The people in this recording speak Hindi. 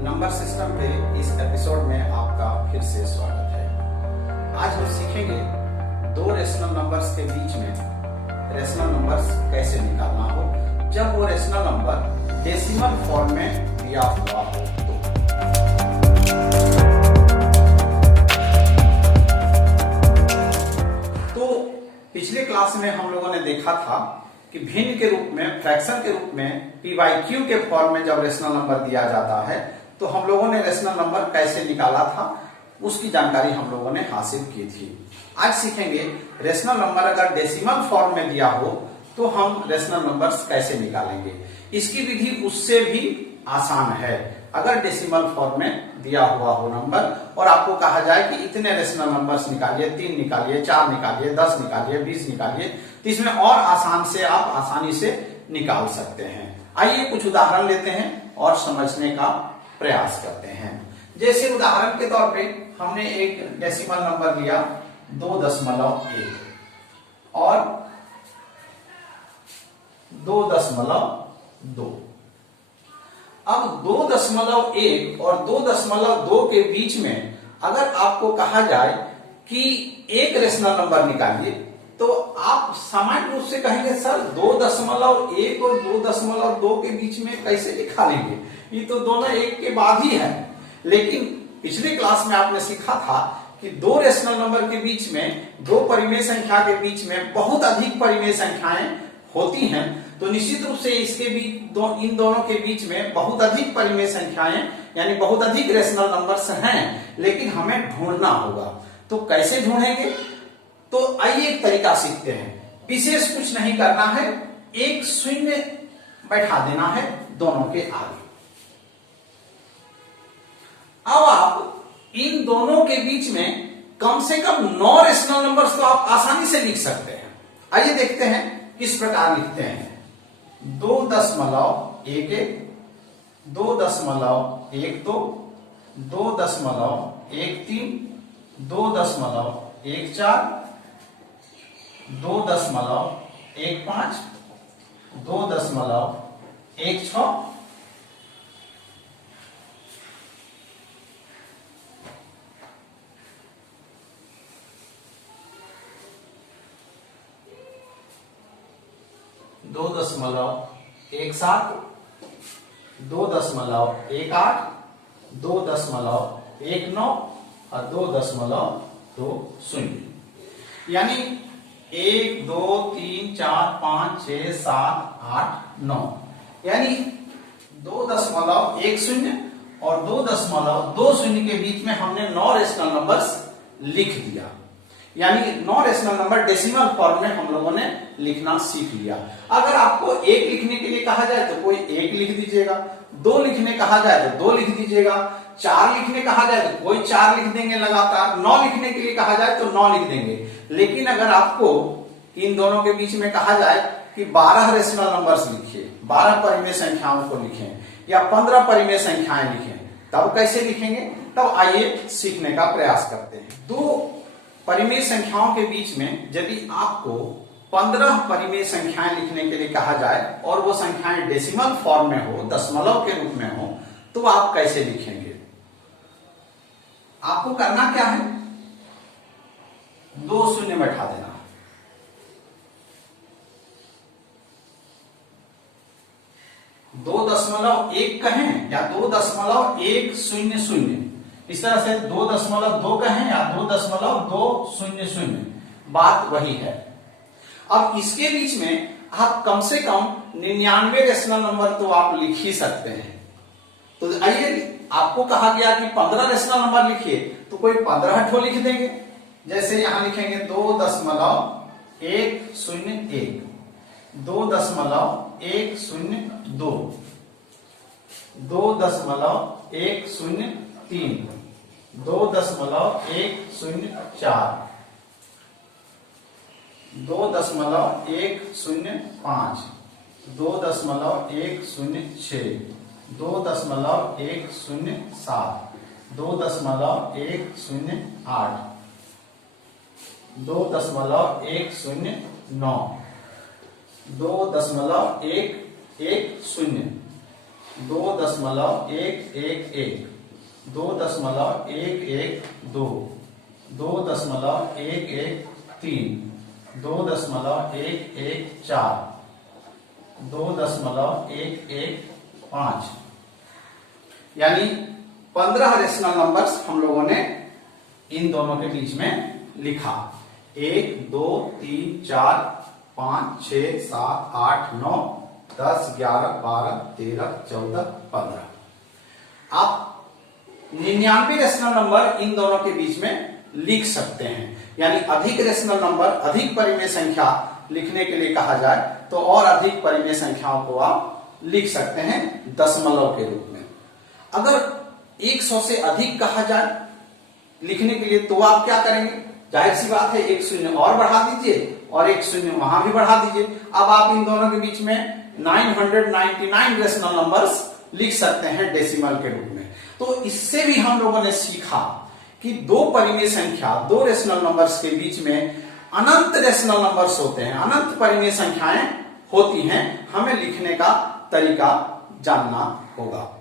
नंबर सिस्टम पे इस एपिसोड में आपका फिर से स्वागत है। आज हम सीखेंगे दो रेशनल नंबर्स के बीच में रेशनल नंबर्स कैसे निकालना हो जब वो रेशनल नंबर डेसिमल फॉर्म में दिया हुआ हो। तो पिछले क्लास में हम लोगों ने देखा था कि भिन्न के रूप में, फ्रैक्शन के रूप में p बाई क्यू के फॉर्म में जब रेशनल नंबर दिया जाता है तो हम लोगों ने रेशनल नंबर कैसे निकाला था उसकी जानकारी हम लोगों ने हासिल की थी। आज सीखेंगे रेशनल नंबर अगर डेसिमल फॉर्म में दिया हो तो हम रेशनल नंबर्स कैसे निकालेंगे। इसकी विधि उससे भी आसान है। अगर डेसिमल फॉर्म में दिया हुआ हो नंबर और आपको कहा जाए कि इतने रेशनल नंबर्स निकालिए, 3 निकालिए, 4 निकालिए, 10 निकालिए, 20 निकालिए, तो इसमें और आसान से आप आसानी से निकाल सकते हैं। आइए कुछ उदाहरण लेते हैं और समझने का प्रयास करते हैं। जैसे उदाहरण के तौर पे हमने एक डेसिमल नंबर लिया 2.1 और 2.2। अब 2.1 और 2.2 के बीच में अगर आपको कहा जाए कि एक रेशनल नंबर निकालिए तो आप सामान्य रूप से कहेंगे सर 2.1 और 2.2 के बीच में कैसे निकालेंगे, ये तो दोनों एक के बाद ही है। लेकिन पिछले क्लास में आपने सीखा था कि दो रेशनल नंबर के बीच में, दो परिमेय संख्या के बीच में बहुत अधिक परिमेय संख्याएं होती हैं, तो निश्चित रूप से इसके बीच इन दोनों के बीच में बहुत अधिक परिमेय संख्याएं यानी बहुत अधिक रेशनल नंबर्स हैं, लेकिन हमें ढूंढना होगा। तो कैसे ढूंढेंगे? तो आइए एक तरीका सीखते हैं। विशेष कुछ नहीं करना है, एक शून्य बैठा देना है दोनों के आगे। अब आप इन दोनों के बीच में कम से कम 9 रेशनल नंबर्स तो आप आसानी से लिख सकते हैं। आइए देखते हैं किस प्रकार लिखते हैं। 2.11, 2.12, 2.13, 2.14, 2.15, 2.16, 2.17, 2.18, 2.19 और 2.20। यानी 1, 2, 3, 4, 5, 6, 7, 8, 9 यानी 2.10 और 2.20 के बीच में हमने 9 रेशनल नंबर्स लिख दिया। यानी 9 रेशनल नंबर डेसिमल फॉर्म में हम लोगों ने लिखना सीख लिया। अगर आपको 1 लिखने के लिए कहा जाए तो कोई 1 लिख दीजिएगा, 2 लिखने कहा जाए तो 2 लिख दीजिएगा, 4 लिखने कहा जाए तो कोई 4 लिख देंगे लगातार, 9 लिखने के लिए कहा जाए तो 9 लिख देंगे। लेकिन अगर आपको इन दोनों के बीच में कहा जाए कि 12 रेशनल नंबर्स लिखिए, 12 परिमेय संख्याओं को लिखें या 15 परिमेय संख्याएं लिखें, तब कैसे लिखेंगे? तब आइए सीखने का प्रयास करते हैं। दो परिमेय संख्याओं के बीच में यदि आपको 15 परिमेय संख्याएं लिखने के लिए कहा जाए और वो संख्याएं डेसिमल फॉर्म में हो, दशमलव के रूप में हो, तो आप कैसे लिखेंगे? आपको करना क्या है? 2 शून्य बैठा देना। दो 2.1 कहें या 2.100, इस तरह से 2.2 कहें या 2.200, बात वही है। अब इसके बीच में आप कम से कम 99 रेशनल नंबर तो आप लिख ही सकते हैं। तो आइए, आपको कहा गया कि 15 रेशनल नंबर लिखिए, तो कोई 15 ठो लिख देंगे। जैसे यहां लिखेंगे 2.101, 2.102, 2.103, 2.104, 2.105, 2.106, 2.107, 2.108, 2.109, 2.110, 2.111, 2.112, 2.113, 2.114, 2.115, यानी 15 रेशनल नंबर्स हम लोगों ने इन दोनों के बीच में लिखा। 1 2 3 4 5 6 7 8 9 10 11 12 13 14 15। आप 99 रेशनल नंबर इन दोनों के बीच में लिख सकते हैं। यानी अधिक रेशनल नंबर, अधिक परिमेय संख्या लिखने के लिए कहा जाए तो और अधिक परिमेय संख्याओं को आप लिख सकते हैं दशमलव के रूप में। अगर 100 से अधिक कहा जाए लिखने के लिए तो आप क्या करेंगे? जाहिर सी बात है, एक शून्य और बढ़ा दीजिए और एक शून्य वहां भी बढ़ा दीजिए। अब आप इन दोनों के बीच में 999 रेशनल नंबर्स लिख सकते हैं डेसिमल के रूप में। तो इससे भी हम लोगों ने सीखा कि दो परिमेय संख्या, दो रेशनल नंबर्स के बीच में अनंत रेशनल नंबर्स होते हैं, अनंत परिमेय संख्याएं होती हैं। हमें लिखने का तरीका जानना होगा।